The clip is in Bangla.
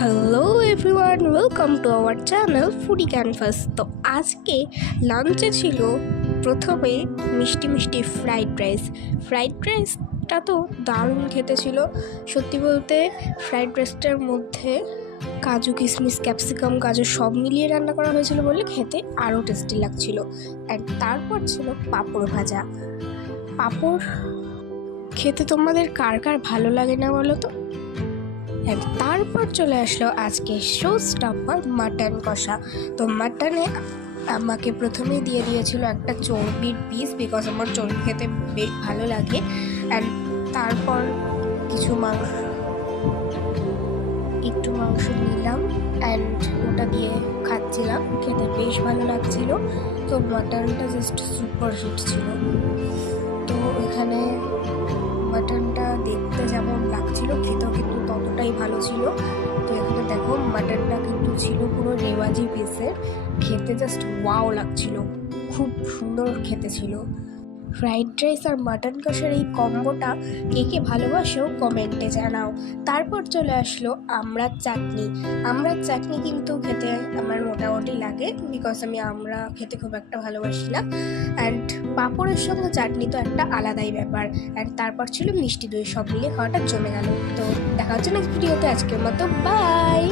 Hello everyone, welcome to our channel foodie canvas. তো আজকে লাঞ্চে ছিল প্রথমে মিষ্টি মিষ্টি ফ্রাইড রাইসটা তো দারুণ খেতে ছিল। সত্যি বলতে ফ্রাইড রাইসটার মধ্যে কাজু কিশমিশ ক্যাপসিকাম গাজর সব মিলিয়ে রান্না করা হয়েছিল বলে খেতে আরও টেস্টি লাগছিল। অ্যান্ড তারপর ছিল পাঁপড় ভাজা। পাঁপড় খেতে তোমাদের কার কার ভালো লাগে না বলো তো। তারপর চলে আসলো আজকে শো স্টপার মাটন কষা। তো মাটনে আমাকে প্রথমেই দিয়ে দিয়েছিল একটা চর্বির পিস, বিকজ আমার চর্বি খেতে বেশ ভালো লাগে। অ্যান্ড তারপর একটু মাংস নিলাম অ্যান্ড ওটা দিয়ে খাচ্ছিলাম, খেতে বেশ ভালো লাগছিল। তো মাটনটা জাস্ট সুপার হিট ছিল। তো এখানে মাটনটা দেখতে যেমন লাগছিল খেতেও কিন্তু ততটাই ভালো ছিল। তো এখানে দেখো মাটনটা কিন্তু ছিল পুরো রেওয়াজি পিসের, খেতে জাস্ট ওয়াও লাগছিল, খুব সুন্দর খেতে ছিল। ফ্রাইড রাইস আর মাটন কষার এই কম্বোটা কে কে ভালোবাসো কমেন্টে জানাও। তারপর চলে আসলো আমড়ার চাটনি কিন্তু খেতে আমার মোটামুটি লাগে, বিকজ আমি আমড়া খেতে খুব একটা ভালোবাসি না। অ্যান্ড পাঁপড়ের সঙ্গে চাটনি তো একটা আলাদাই ব্যাপার। অ্যান্ড তারপর ছিল মিষ্টি দই, সব মিলিয়ে খাওয়াটা জমে গেল। তো দেখা হচ্ছে নেক্সট ভিডিওতে, আজকের মতো বাই।